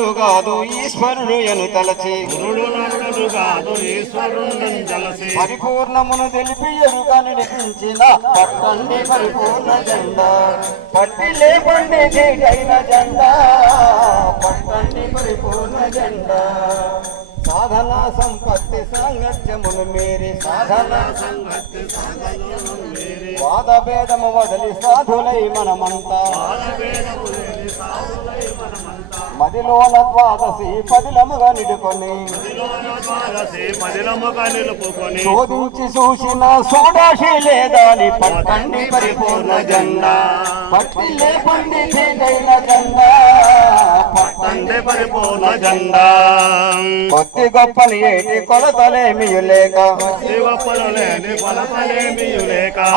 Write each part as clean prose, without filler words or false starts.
నరుడు కాదు ఈశ్వరుడు ఎను తలచి పరిపూర్ణమును తెలిపి ఎరుక నడిపించిన పట్టండి పరిపూర్ణ జెండా పట్టి లేపండి నీటైన జెండా పట్టండి పరిపూర్ణ జెండా సాధన సంపత్తి సాంగత్యమును మీరి సాధన సంపత్తి వాద భేదము వదిలి సాధులై మనమంతా మదిలోన ద్వాదశి పదిలముగా నిడుకొని శోధించి చూసిన సోడాషి లేదాని పట్టండి పరిపూర్ణ జెండా పట్టి లేపండి తీగైన జెండా పట్టండి పరిపూర్ణ జెండా కొద్ది గొప్పని ఏటి కొలతలేమియు లేక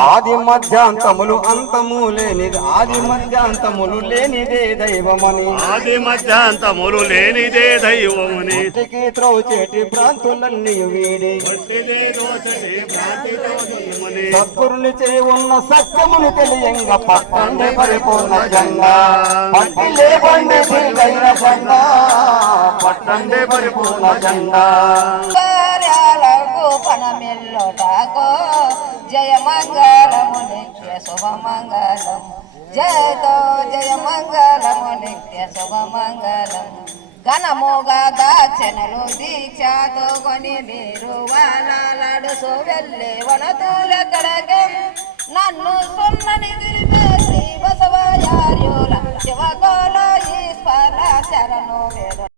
ఆది మధ్యాంతములు అంతము లేనిది ఆది మధ్యాంతములు లేనిదే దైవమని ఆది మధ్యాంతములు లేనిదే దైవమని త్రోచేటి భ్రాంతులన్నీ వీడి సద్గురుని చే ఉన్న సత్యమును తెలియంగా పట్టండి పరిపూర్ణ జెండా పట్టి లేపండి తీగైన జెండా పట్టండి పరిపూర్ణ జెండా పనమిల్లుటకో జయ మంగళము నిత్య శుభమంగళం జయతో జయ మంగళము నిత్య శుభమంగళం ఘనముగా దాచనలు దీక్షతో కొని మీరు వాళ్ళడు వెళ్ళే వనతులెక్కడకే నన్ను సున్నని శ్రీ బసవయార్యుల శివకోలో ఈశ్వర శరణు వేద